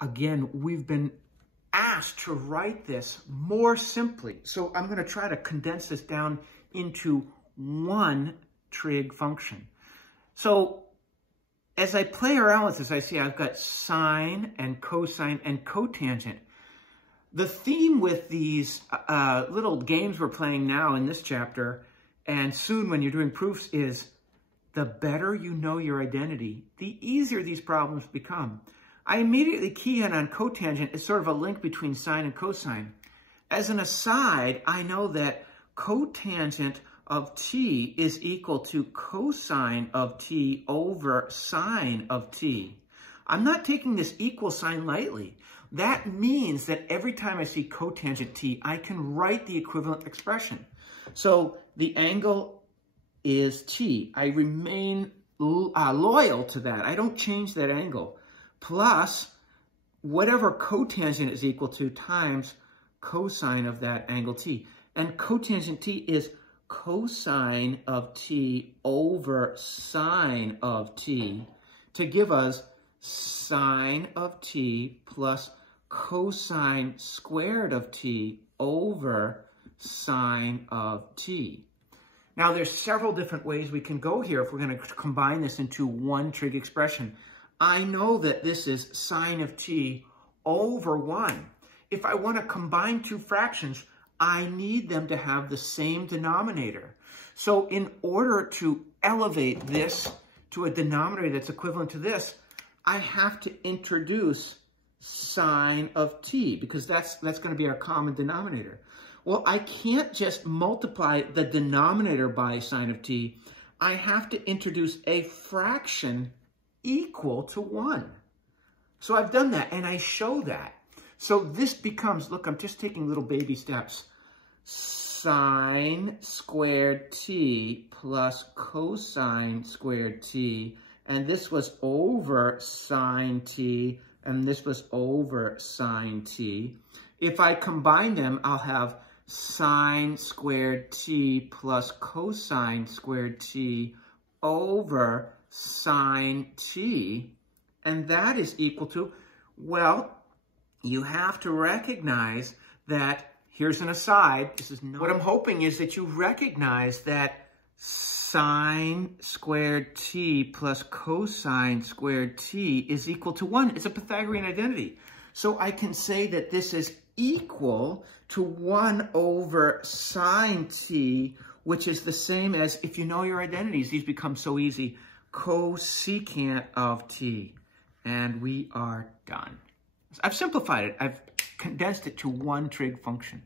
again, we've been asked to write this more simply. So I'm going to try to condense this down into one trig function. So as I play around with this, I see I've got sine and cosine and cotangent. The theme with these little games we're playing now in this chapter, and soon when you're doing proofs, is the better you know your identity, the easier these problems become. I immediately key in on cotangent as sort of a link between sine and cosine. As an aside, I know that cotangent of t is equal to cosine of t over sine of t. I'm not taking this equal sign lightly. That means that every time I see cotangent t, I can write the equivalent expression. So the angle is t. I remain loyal to that. I don't change that angle. Plus whatever cotangent is equal to times cosine of that angle t. And cotangent t is cosine of t over sine of t to give us sine of t plus cosine squared of t over sine of t. Now there's several different ways we can go here if we're going to combine this into one trig expression. I know that this is sine of t over 1. If I want to combine two fractions, I need them to have the same denominator. So in order to elevate this to a denominator that's equivalent to this, I have to introduce sine of t, because that's going to be our common denominator. Well, I can't just multiply the denominator by sine of t. I have to introduce a fraction equal to 1. So I've done that, and I show that. So this becomes, look, I'm just taking little baby steps. Sine squared t plus cosine squared t, and this was over sine t, and this was over sine t. If I combine them, I'll have sine squared t plus cosine squared t over sine t, and that is equal to, well, you have to recognize that, here's an aside, this is not, what I'm hoping is that you recognize that sine squared t plus cosine squared t is equal to 1. It's a Pythagorean identity. So I can say that this is equal to 1 over sine t, which is the same as, if you know your identities, these become so easy, cosecant of t. And we are done. I've simplified it. I've condensed it to one trig function.